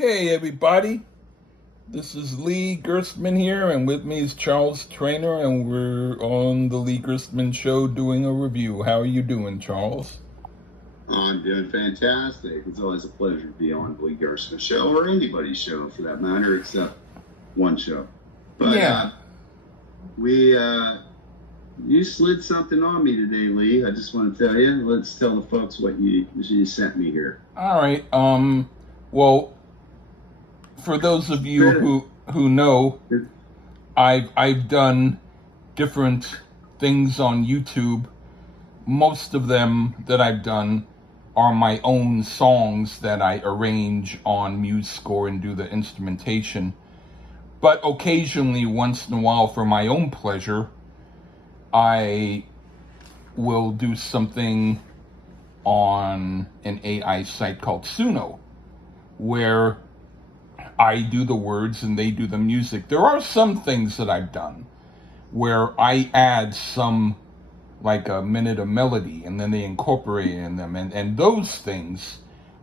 Hey everybody, this is Lee Gerstmann here, and with me is Charles Traynor, and we're on the Lee Gerstmann Show doing a review. How are you doing, Charles? I'm doing fantastic. It's always a pleasure to be on Lee Gerstmann Show, or anybody's show for that matter, except one show. But Yeah. You slid something on me today, Lee. I just want to tell you. Let's tell the folks what you sent me here. All right. Well, for those of you who know, I've done different things on YouTube. Most of them that I've done are my own songs that I arrange on MuseScore and do the instrumentation. But occasionally, once in a while, for my own pleasure, I will do something on an AI site called Suno, where I do the words and they do the music. There are some things that I've done where I add some, like a minute of melody, and then they incorporate in them, and those things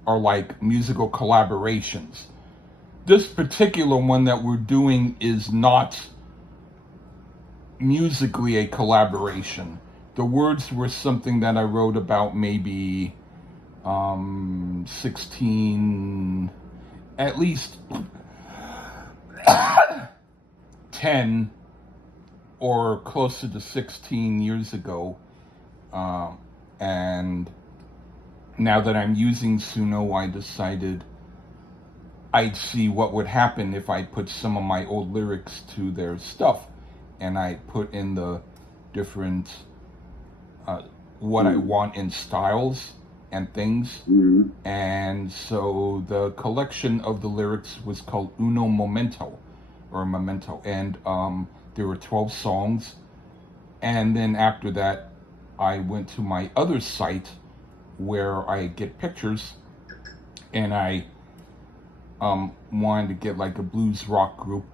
are like musical collaborations. This particular one that we're doing is not musically a collaboration. The words were something that I wrote about maybe 16, at least 10 or closer to 16 years ago. And now that I'm using Suno, I decided I'd see what would happen if I put some of my old lyrics to their stuff. And I put in the different, what I want in styles and things. Mm-hmm. And so the collection of the lyrics was called Uno Momento, or Memento. And there were 12 songs. And then after that, I went to my other site where I get pictures, and I wanted to get like a blues rock group.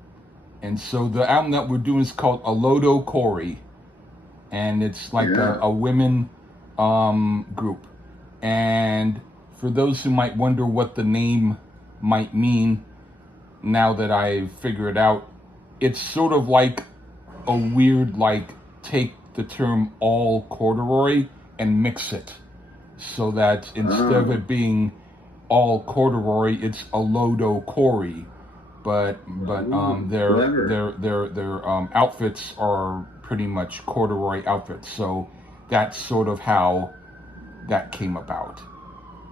And so the album that we're doing is called Allondo, Cory, and it's like a women group. And for those who might wonder what the name might mean, now that I figure it out, it's sort of like a weird, like, take the term all corduroy and mix it, so that instead of it being all corduroy, it's Allondo, Cory. But their outfits are pretty much corduroy outfits, so that's sort of how that came about.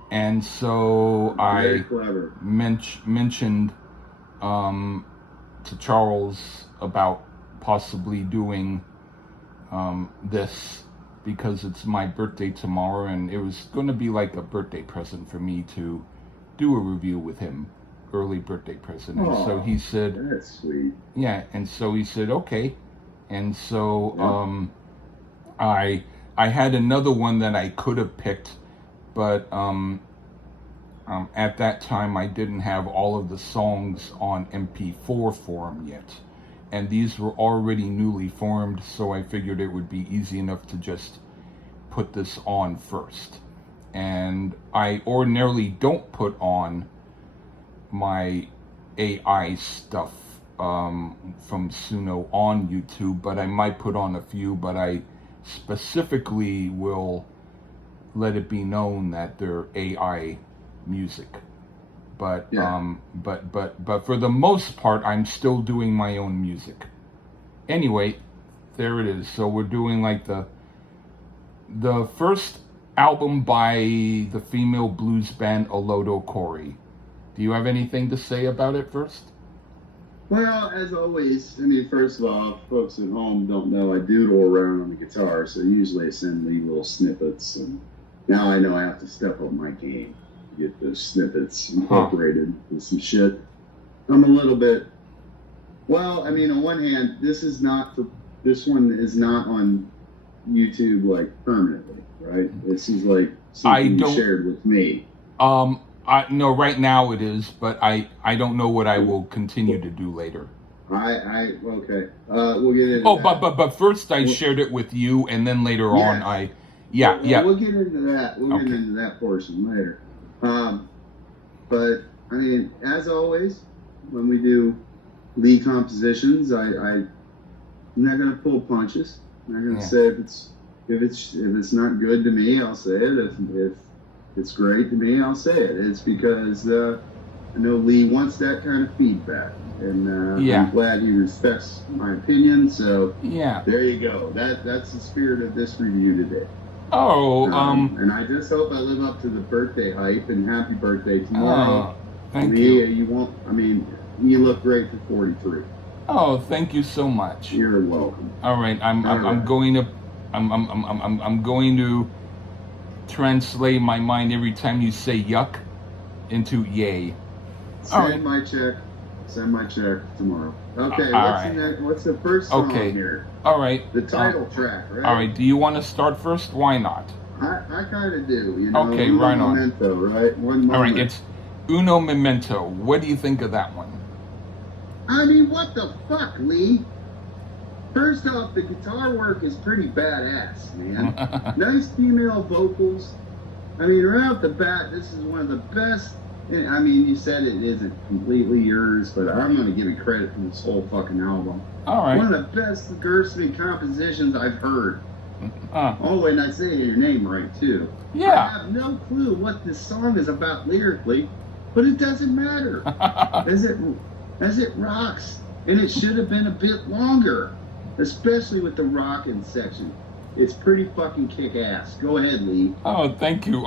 And so I mentioned to Charles about possibly doing this, because it's my birthday tomorrow, and it was going to be like a birthday present for me to do a review with him. Early birthday present. And so he said, "That's sweet." Yeah, and so he said, okay. And so I had another one that I could have picked, but at that time I didn't have all of the songs on MP4 form yet, and these were already newly formed, so I figured it would be easy enough to just put this on first. And I ordinarily don't put on my AI stuff from Suno on YouTube, but I might put on a few, but I specifically will let it be known that they're AI music. But but for the most part, I'm still doing my own music. Anyway, there it is. So we're doing like the first album by the female blues band Allondo, Cory. Do you have anything to say about it first? Well, as always, I mean, first of all, folks at home don't know I doodle around on the guitar, so usually I send me little snippets, and now I know I have to step up my game to get those snippets incorporated with some shit. I'm a little bit, well, I mean, on one hand, this one is not on YouTube, like, permanently, right? This is like something you shared with me. No, right now it is, but I don't know what I will continue to do later. Okay. We'll get into that. But first I shared it with you, and then later on We'll get into that. We'll get into that portion later. But I mean, as always, when we do Lee compositions, I'm not gonna pull punches. I'm not gonna say if it's not good to me, I'll say it. If it's great to me, I'll say it. It's because I know Lee wants that kind of feedback, and I'm glad he respects my opinion. So there you go. That's the spirit of this review today. Oh, and I just hope I live up to the birthday hype, and happy birthday tomorrow. Thank you. You won't. I mean, you look great for 43. Oh, thank you so much. You're welcome. All right, I'm going to translate my mind every time you say yuck into yay. Send my check tomorrow. Okay, what's the first song here? All right. The title track, right? All right, do you want to start first? Why not? I kind of do, you know. Okay, right on. Memento, right? One moment. All right, it's Uno Memento. What do you think of that one? I mean, what the fuck, Lee? First off, the guitar work is pretty badass, man. Nice female vocals. I mean, right off the bat, this is one of the best. I mean, you said it isn't completely yours, but I'm going to give you credit for this whole fucking album. All right. One of the best Gerstmann compositions I've heard. Oh, and I say your name right, too. Yeah. I have no clue what this song is about lyrically, but it doesn't matter. as it rocks, and it should have been a bit longer, especially with the rockin' section. It's pretty fucking kick-ass. Go ahead, Lee. Oh, thank you.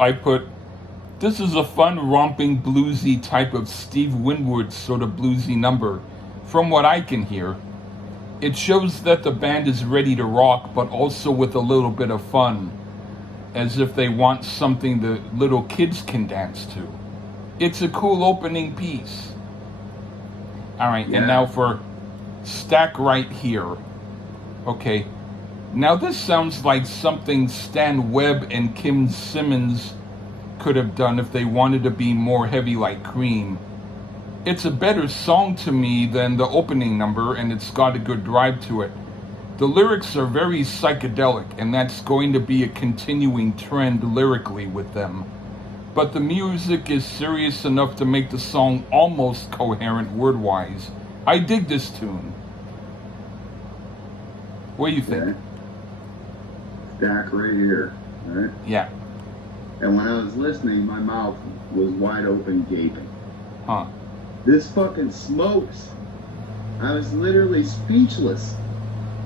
This is a fun, romping, bluesy type of Steve Winwood sort of bluesy number. From what I can hear, it shows that the band is ready to rock, but also with a little bit of fun, as if they want something the little kids can dance to. It's a cool opening piece. All right, and now for Stack Right Here. Okay, now this sounds like something Stan Webb and Kim Simmons could have done if they wanted to be more heavy like Cream. It's a better song to me than the opening number, and it's got a good drive to it. The lyrics are very psychedelic, and that's going to be a continuing trend lyrically with them. But the music is serious enough to make the song almost coherent word-wise. I dig this tune. What do you think? Okay. Stack Right Here, right? Yeah. And when I was listening, my mouth was wide open gaping. Huh. This fucking smokes. I was literally speechless.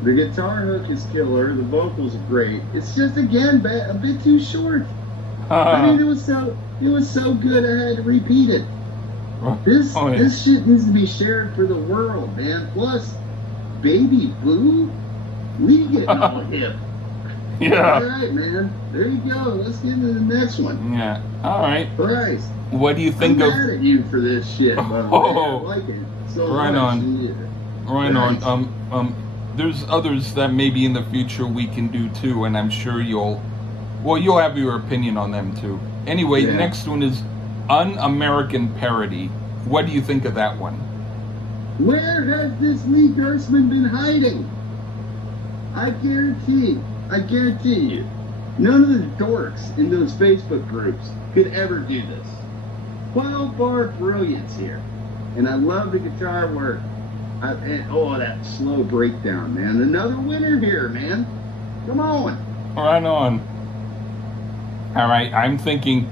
The guitar hook is killer. The vocals are great. It's just, again, a bit too short. I mean, it was so good I had to repeat it. This shit needs to be shared for the world, man. Plus, Baby Boo, we getting all hip. Yeah. All right, man. There you go. Let's get into the next one. Yeah. All right. Christ. What do you think I'm mad at you for this shit, by the way. I like it so right much. on. Right on. There's others that maybe in the future we can do too, and I'm sure you'll have your opinion on them too. Anyway, next one is Un-American Parody. What do you think of that one? Where has this Lee Gerstmann been hiding? I guarantee you, none of the dorks in those Facebook groups could ever do this. 12-bar brilliance here. And I love the guitar work. That slow breakdown, man. Another winner here, man. Come on. Right on. All right, I'm thinking,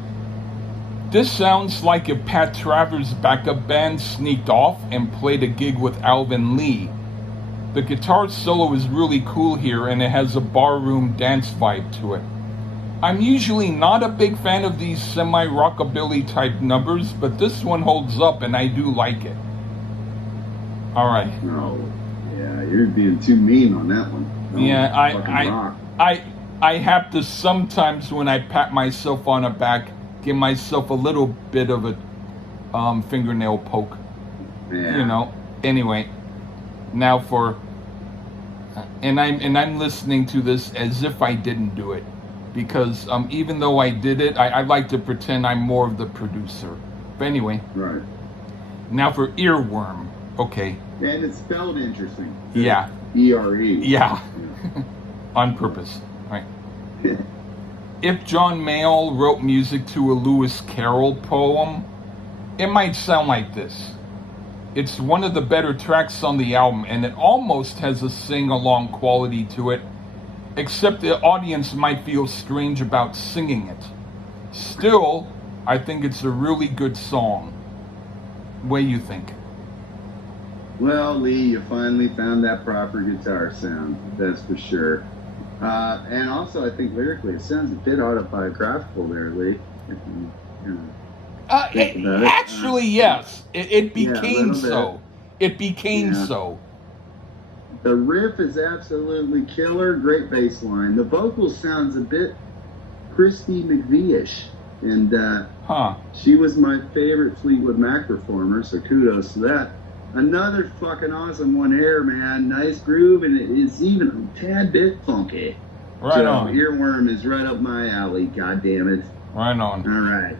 this sounds like if Pat Travers' backup band sneaked off and played a gig with Alvin Lee. The guitar solo is really cool here, and it has a barroom dance vibe to it. I'm usually not a big fan of these semi-rockabilly type numbers, but this one holds up and I do like it. All right. Oh, yeah, you're being too mean on that one. I have to sometimes, when I pat myself on the back, give myself a little bit of a fingernail poke. Yeah. You know. Anyway, now I'm listening to this as if I didn't do it, because even though I did it, I like to pretend I'm more of the producer. But anyway. Right. Now for Earworm. Okay. And it's spelled interesting. Yeah. E-R-E. Yeah. On purpose. Right. If John Mayall wrote music to a Lewis Carroll poem, it might sound like this. It's one of the better tracks on the album, and it almost has a sing-along quality to it, except the audience might feel strange about singing it. Still, I think it's a really good song. What do you think? Well, Lee, you finally found that proper guitar sound. That's for sure. And also, I think lyrically, it sounds a bit autobiographical there, Lee. If you think about it. Actually, yes. It Yeah, a became little bit. so. It became Yeah. so. The riff is absolutely killer. Great bass line. The vocals sounds a bit Christy McVie-ish. And she was my favorite Fleetwood Mac performer, so kudos to that. Another fucking awesome one here, man. Nice groove, and it's even a tad bit funky. Right so, on. Earworm is right up my alley, god damn it. Right on. All right.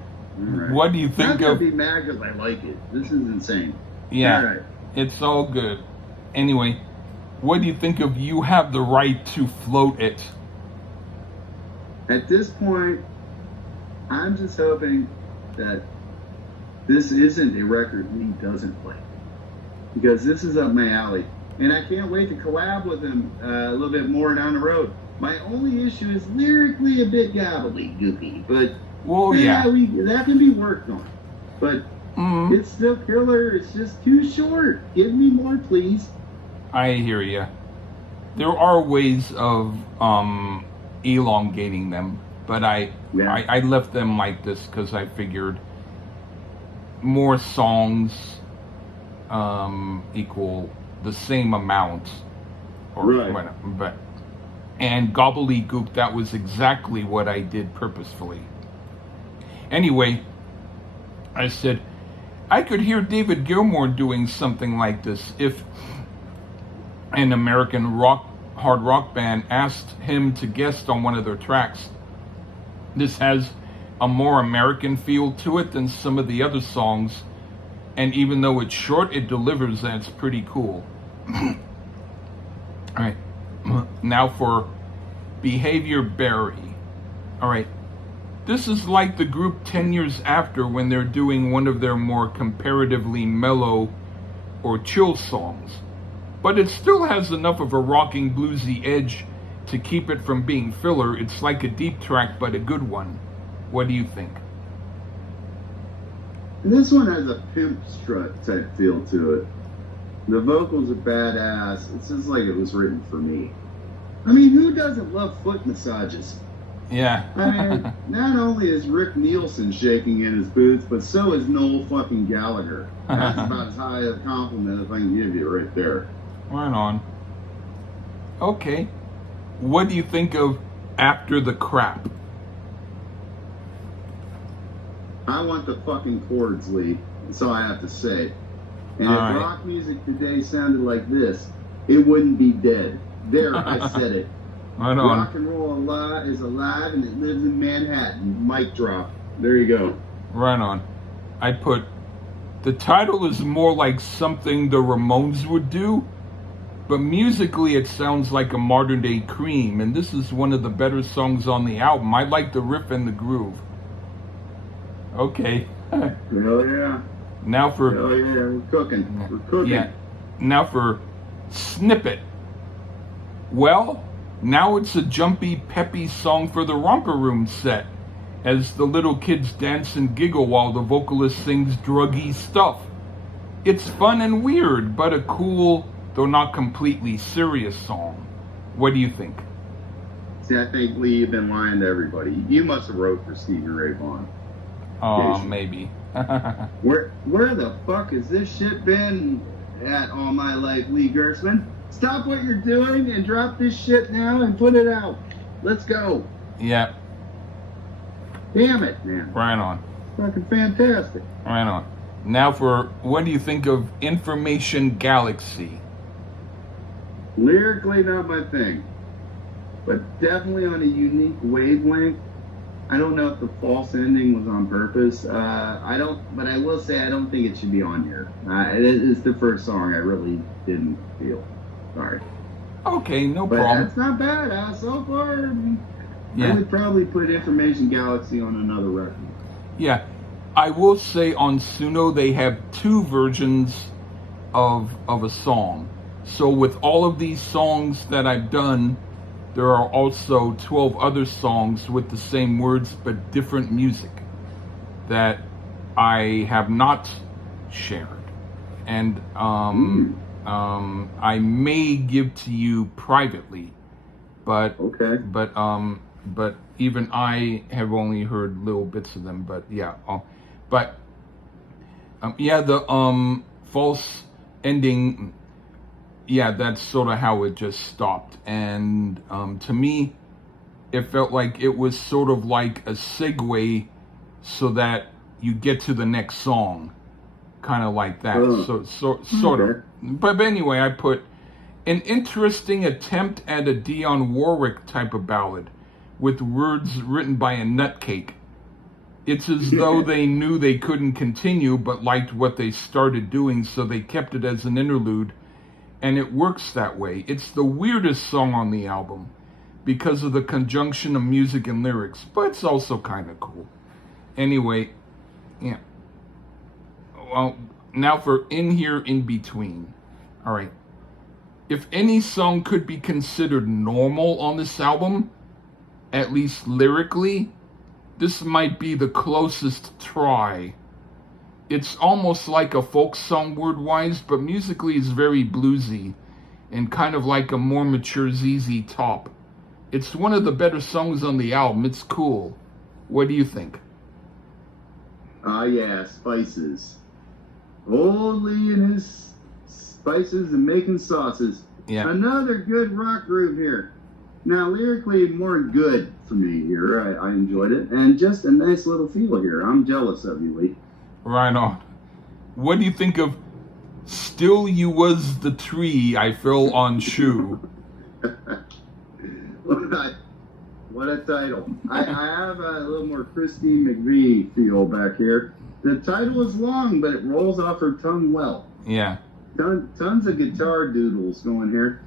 What do you think I'm gonna of... be mad because I like it. This is insane. Yeah, All right. it's all good. Anyway, what do you think of You Have the Right to Float It? At this point, I'm just hoping that this isn't a record Lee doesn't play, because this is up my alley, and I can't wait to collab with him a little bit more down the road. My only issue is lyrically a bit gobbledygookey, but that can be worked on. But it's still killer. It's just too short. Give me more, please. I hear you. There are ways of elongating them, but I left them like this because I figured more songs equal the same amount, or Right. And gobbledygook, that was exactly what I did purposefully. Anyway, I said I could hear David Gilmour doing something like this if an American hard rock band asked him to guest on one of their tracks. This has a more American feel to it than some of the other songs, and even though it's short, it delivers, and it's pretty cool. All right, now for Behavior Berry. All right, this is like the group 10 years after, when they're doing one of their more comparatively mellow or chill songs, but it still has enough of a rocking bluesy edge to keep it from being filler. It's like a deep track, but a good one. What do you think? This one has a pimp strut type feel to it. The vocals are badass. It's just like it was written for me. I mean, who doesn't love foot massages? Yeah. I mean, not only is Rick Nielsen shaking in his boots, but so is Noel fucking Gallagher. That's about as high a compliment as I can give you right there. Right on. Okay. What do you think of After the Crap? I want the fucking chords, Lee. That's all I have to say. And All if right. rock music today sounded like this, it wouldn't be dead. There, I said it. Right on. Rock and roll is alive, and it lives in Manhattan. Mic drop. There you go. Right on. I put, the title is more like something the Ramones would do, but musically it sounds like a modern day Cream, and this is one of the better songs on the album. I like the riff and the groove. Okay. Hell yeah. Now for... Hell yeah, we're cooking. We're cooking. Yeah. Now for Snippet. Well, now it's a jumpy, peppy song for the romper room set, as the little kids dance and giggle while the vocalist sings druggy stuff. It's fun and weird, but a cool, though not completely serious song. What do you think? See, I think, Lee, you've been lying to everybody. You must have wrote for Stevie Ray Vaughan. Oh, maybe. Where the fuck has this shit been at all my life, Lee Gershman? Stop what you're doing and drop this shit now and put it out. Let's go. Yeah, Damn it, man. right on. Fucking fantastic. Right on. Now for, what do you think of Information Galaxy? Lyrically, not my thing, but definitely on a unique wavelength. I don't know if the false ending was on purpose. But I will say I don't think it should be on here. It's the first song I really didn't feel. Sorry. Okay, no But problem. that's not bad. So far, Yeah. I would probably put Information Galaxy on another record. Yeah, I will say on Suno they have two versions of a song. So with all of these songs that I've done, there are also 12 other songs with the same words but different music that I have not shared. And I may give to you privately, but Okay. but even I have only heard little bits of them. But yeah, but yeah, the false ending. Yeah, that's sort of how it just stopped. And to me, it felt like it was sort of like a segue, so that you get to the next song, kind of like that. Sort of. Okay. But anyway, I put an interesting attempt at a Dionne Warwick type of ballad, with words written by a nutcake. It's as though they knew they couldn't continue, but liked what they started doing, so they kept it as an interlude, and it works that way. It's the weirdest song on the album because of the conjunction of music and lyrics, but it's also kind of cool. Anyway, yeah. Well, now for In Here In Between. All right. If any song could be considered normal on this album, at least lyrically, this might be the closest try. It's almost like a folk song word-wise, but musically is very bluesy and kind of like a more mature ZZ Top. It's one of the better songs on the album. It's cool. What do you think? Yeah, Spices. Old Lee and his spices and making sauces. Yeah. Another good rock groove here. Now, lyrically, more good for me here. I enjoyed it. And just a nice little feel here. I'm jealous of you, Lee. Right on. What do you think of Still You Was the Tree I Fell on Shoe? What a title. I have a little more Christine McVie feel back here. The title is long, but it rolls off her tongue well. Yeah. Tons of guitar doodles going here.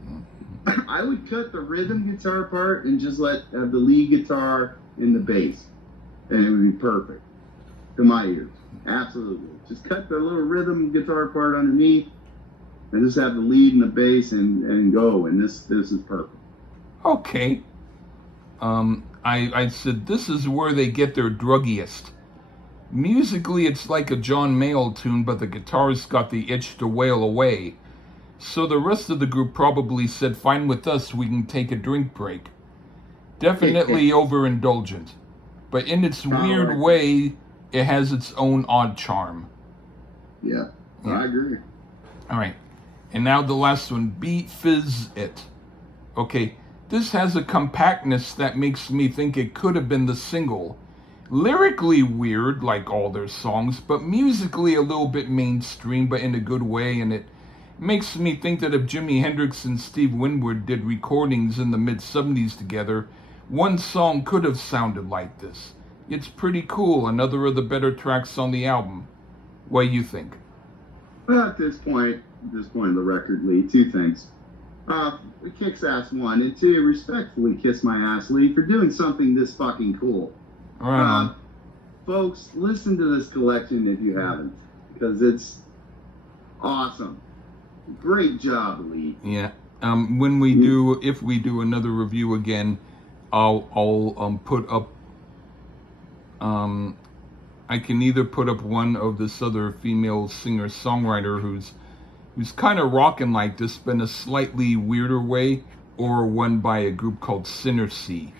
I would cut the rhythm guitar part and just have the lead guitar and the bass, and it would be perfect to my ears. Absolutely. Just cut the little rhythm guitar part underneath, and just have the lead and the bass and go. And this is perfect. Okay. I said this is where they get their druggiest. Musically, it's like a John Mayall tune, but the guitar's got the itch to wail away. So the rest of the group probably said, fine with us, we can take a drink break. Definitely overindulgent. But in its weird way, it has its own odd charm. Yeah, I agree. All right. And now the last one, Be Fizz It. Okay, this has a compactness that makes me think it could have been the single. Lyrically weird, like all their songs, but musically a little bit mainstream, but in a good way, and it makes me think that if Jimi Hendrix and Steve Winwood did recordings in the mid-70s together, one song could have sounded like this. It's pretty cool, another of the better tracks on the album. What do you think? Well, at this point of the record, Lee, two things. Kicks ass one, and two, respectfully kiss my ass, Lee, for doing something this fucking cool. Folks, listen to this collection if you haven't, because it's awesome. Great job, Lee. Yeah. If we do another review again, I'll put up. I can either put up one of this other female singer-songwriter who's kind of rocking like this, but in a slightly weirder way, or one by a group called Synercy,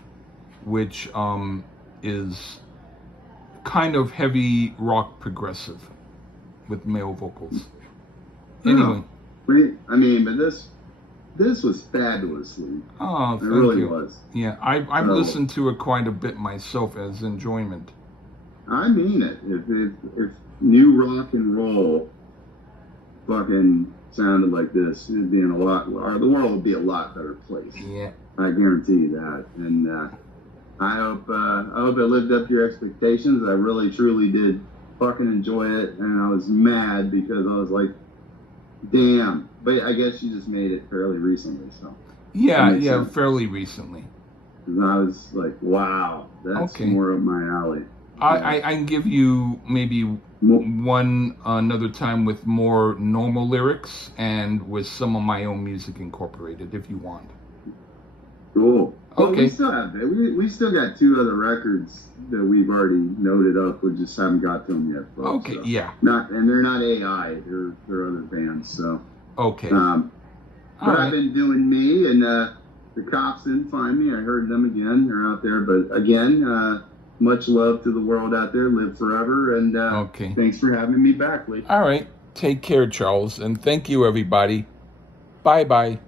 which is kind of heavy rock progressive with male vocals. Anyway. I mean, but this was fabulously. Oh, thank you. It really you. was. Yeah, I've listened to it quite a bit myself as enjoyment. I mean it. If new rock and roll fucking sounded like this, it'd be the world would be a lot better place. Yeah. I guarantee you that. And I hope it lived up to your expectations. I really truly did fucking enjoy it, and I was mad because I was like, damn. But I guess you just made it fairly recently, so. Yeah, fairly recently. And I was like, wow, that's more up my alley. I can give you maybe one another time with more normal lyrics and with some of my own music incorporated, if you want. Cool. Well, Okay. we still have we still got 2 other records that we've already noted up. We just haven't got to them yet, folks. Okay. So. Yeah. They're not AI. They're other bands. So. Okay. But I've been doing me, and the cops didn't find me. I heard them again. They're out there. But again, much love to the world out there. Live forever. And okay. Thanks for having me back, Lee. All right. Take care, Charles. And thank you, everybody. Bye-bye.